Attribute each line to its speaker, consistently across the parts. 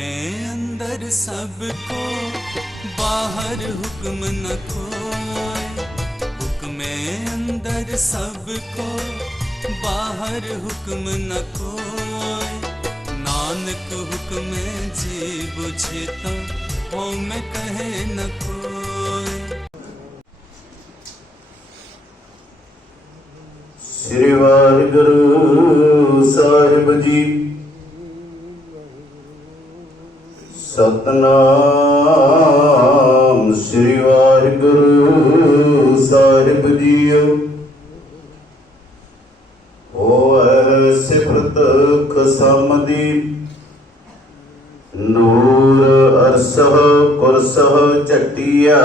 Speaker 1: अंदर सबको बाहर हुक्म न खोए हुक्म अंदर सबको बाहर हुक्म न खोए नानक हुक्म जी बुझे तो हो मैं कहे न कोई
Speaker 2: ਸ੍ਰੀ ਵਾਹਿਗੁਰੂ ਸਾਹਿਬ ਜੀ ਸਤਨਾਮ ਸ੍ਰੀ ਵਾਹਿਗੁਰੂ ਸਾਹਿਬ ਜੀਓ। ਹੋਇ ਸਿਫਰਤ ਖਸਮਦੀ, ਨੂਰ ਅਰਸਹ ਕੁਰਸਹ ਝਟਿਆ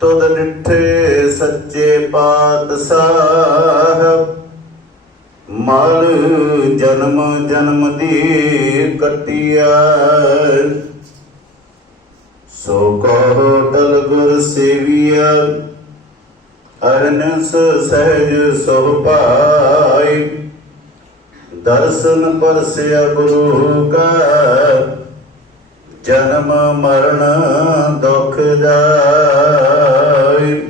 Speaker 2: ਤੁਧ ਡਿਠੇ ਸੱਚੇ ਪਾਤਸ਼ਾਹ ਮਲ ਜਨਮ ਜਨਮ ਦੀ ਕਟਿਆ। ਸੋ ਕਹੋ ਦਲ ਗੁਰ ਸੇਵੀਆ, ਅਰਨਸ ਸਹਿਜ ਸੋ ਪਾਈ ਦਰਸ਼ਨ ਪਰਸਿਆ ਗੁਰੂ ਕਾ, ਜਨਮ ਮਰਨ ਦੁਖ ਜਾਇ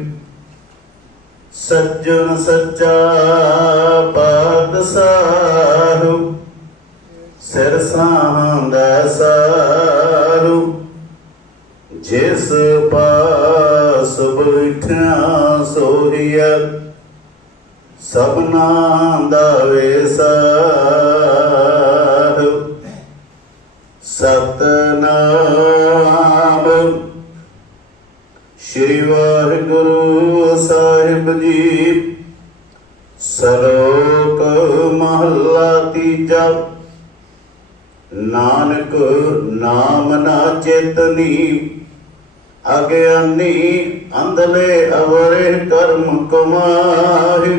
Speaker 2: ਸੱਜਣ ਸੱਚਾ ਪਾ ਸਾਰੂ ਸਿਰ ਸਾਂਦਾ ਸਾਰੂ। ਜਿਸ ਪਾਸ ਬੈਠਾ ਸੋਹੀਆ ਸਭਨਾ ਦਾ ਵੇਸਾਹ ਸਤਨਾਮ ਸ਼੍ਰੀ ਵਾਹਿਗੁਰੂ ਸਾਹਿਬ ਜੀ ਸਰੋ ਮਹੱਲਾ ਤੀਜਾ। ਨਾਨਕ ਨਾਮ ਨਾ ਚੇਤਨੀ, ਅਗਿਆਨੀ ਅੰਧਲੇ ਅਵਰੇ ਕਰਮ ਕਮਾਹਿ।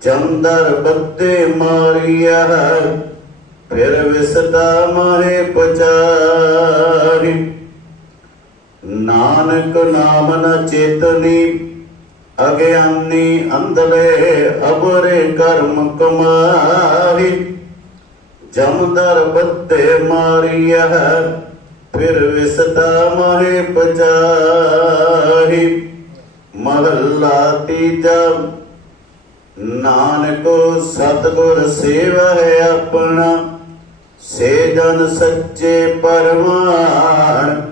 Speaker 2: ਚੰਦਰ ਬੱਤੇ ਮਾਰਿਆ ਫਿਰ ਵਿਸਦਾ ਮਾਹੇ ਪਚਾਰੀ ਨਾਨਕ ਨਾਮ ਨ ਚੇਤਨੀ ਅਗਿਆਨੀ ਅੰਧਲੇ ਅਬਰੇ ਕਰਮ ਕਮਾਹੀ। ਜਮਦਰ ਬੱਤੇ ਮਾਰਿਆ ਫਿਰ ਵਿਸਦਾ ਮਾਹੇ ਪਚਾਹੀ ਮਹੱਲਾ ਤੀਜਾ, ਨਾਨਕ ਸਤਿਗੁਰ ਸੇਵਾ ਹੈ ਆਪਣਾ, ਸੇ ਜਨ ਸੱਚੇ ਪਰਮਾਨ।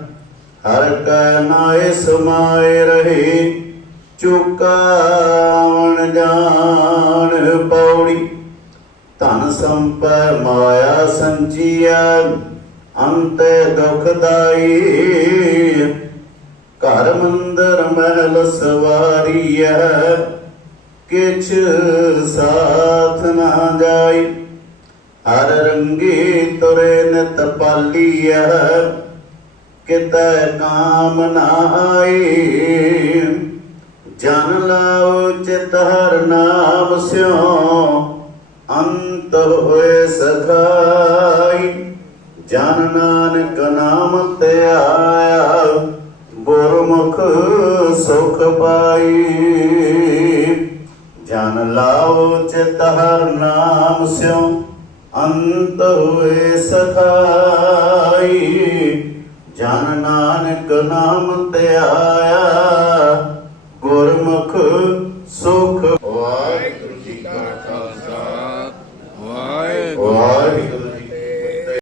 Speaker 2: ਹਰ ਕੈ ਨਾਏ ਸਮਾਏ ਰਹੇ ਚੁਕਾਵਣ ਜਾਣ ਪੌੜੀ। ਧਨ ਸੰਪੈ ਮਾਇਆ ਸੰਜੀਆ ਅੰਤ ਦੁਖਦਾਈ ਘਰ ਮੰਦਰ ਮਹਿਲ ਸਵਾਰੀਐ, ਕਿਛ ਸਾਥ ਨਾ ਜਾਈ। ਹਰ ਰੰਗੀ ਤੁਰੇ ਨਿਤ ਪਾਲੀਐ, ਕਿਤੈ ਕਾਮ ਨਾ ਆਈ। ਜਨ ਲਾਉ ਚਿਤ ਹਰ ਨਾਮ ਸਿਓ ਅੰਤ ਹੋਏ ਸਖਾਈ। ਜਨ ਨਾਨਕ ਨਾਮ ਤੇ ਆਇਆ, ਗੁਰਮੁਖ ਸੁਖ ਪਾਈ। ਜਨ ਲਾਉ ਚਿਤ ਹਰ ਨਾਮ ਸਿਓ ਅੰਤ ਹੋਏ ਸਖਾਈ। ਜਨ ਨਾਨਕ ਨਾਮ ਤੇ ਗੁਰਮੁਖ ਸੁਖ ਵਾਹਿਗੁਰੂ